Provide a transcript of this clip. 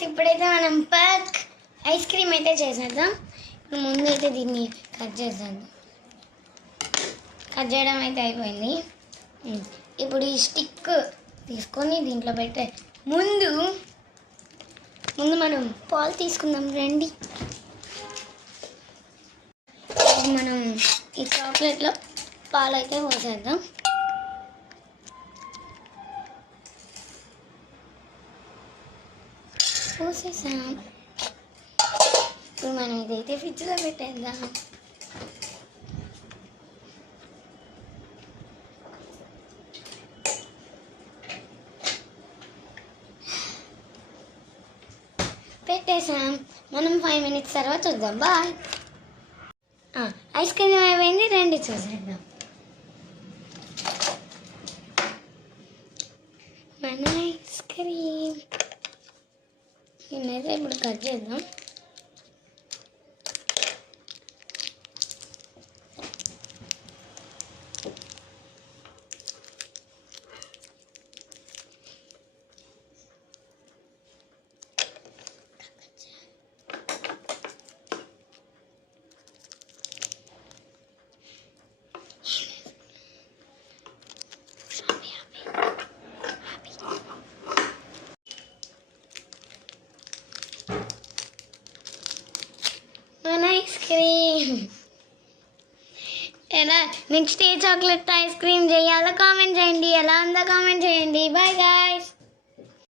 Guys, ఇప్పుడైతే మనం perk ice cream అయితే చేసేద్దాం. ముందు అయితే దీన్ని కట్ చేసేద్దాం. కట్ చేయడం అయితే అయిపోయింది. ఇప్పుడు ఈ స్టిక్ తీసుకొని దీంట్లో పెట్టే ముందు మనం పాలు తీసుకుందాం రండి. మనం ఈ చాక్లెట్లో పాలు అయితే పోసేద్దాం. పోసేసాం. ఇప్పుడు మనం ఇదైతే ఫ్రిడ్జ్లో పెట్టేద్దాం. పెట్టేసాం. మనం 5 minutes తర్వాత చూద్దాం. బాయ్. ఐస్ క్రీమ్ అయిపోయింది, రండి చూసేద్దాం. మన ఐస్ క్రీమ్ దీన్నైతే ఇప్పుడు కట్ చేద్దాం. ఐస్ క్రీమ్ ఎలా నెక్స్ట్ ఏ చాక్లెట్ ఐస్ క్రీమ్ చేయాలో కామెంట్ చేయండి. ఎలా ఉందో కామెంట్ చేయండి. Bye guys.